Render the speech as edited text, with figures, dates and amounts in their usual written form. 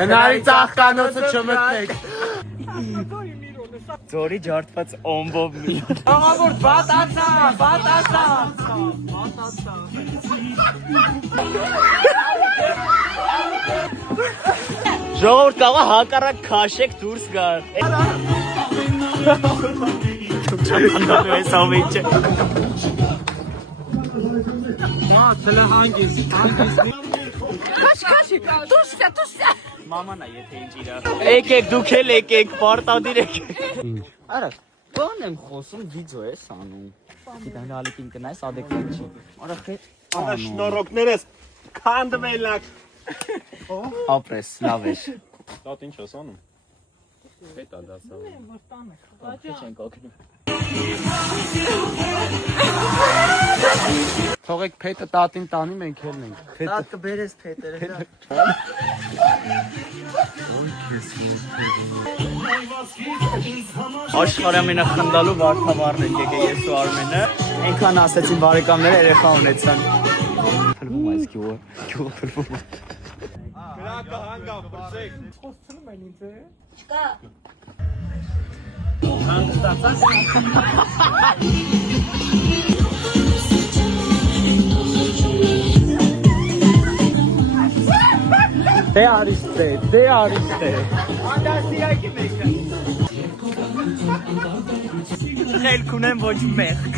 Հնարի ծաղկանոցը չմտնեք։ Ձորի ջարդված օմբով մի։ Աղավոր, բատացա, բատացա։ Ժողովուրդ կաղա հակառակ քաշեք դուրս գար։ Չապանդալու ես ավիճը։ Թլը հանգիս։ Քաշ, դուսյա։ Մամանա եթե ինչ իրա։ Եկեք դուք էլ եկեք, պարտադիր եկեք։ Արա, բան եմ խոսում, վիդեո ես անում։ Գիտեմ հալիկին կնայես ադեկվատ չի։ Արա խե։ Արա շնորհոքներս քանդվելակ։ Ապրես, լավ էր։ Դատ ինչ ես անում։ Պետա դասա։ Ոչ չենք օգնում։ Թողեք փետը տատին տանի, մենք ելնենք։ Տատ կբերես փետերը։ Աշխարհի ամենախնդալու վարդավառն ենք եկել ես ու Արմենը։ Այնքան ասեցին բարեկամները երեխա ունեցան։ Փլվում այս գյուղը փլվում։ Կրակը հանգա, բրսեք։ Խոսում են ինձ է։ Դե արիստե։ Անդասիրակի մեկը։ Խելք ունեմ ոչ մեղք։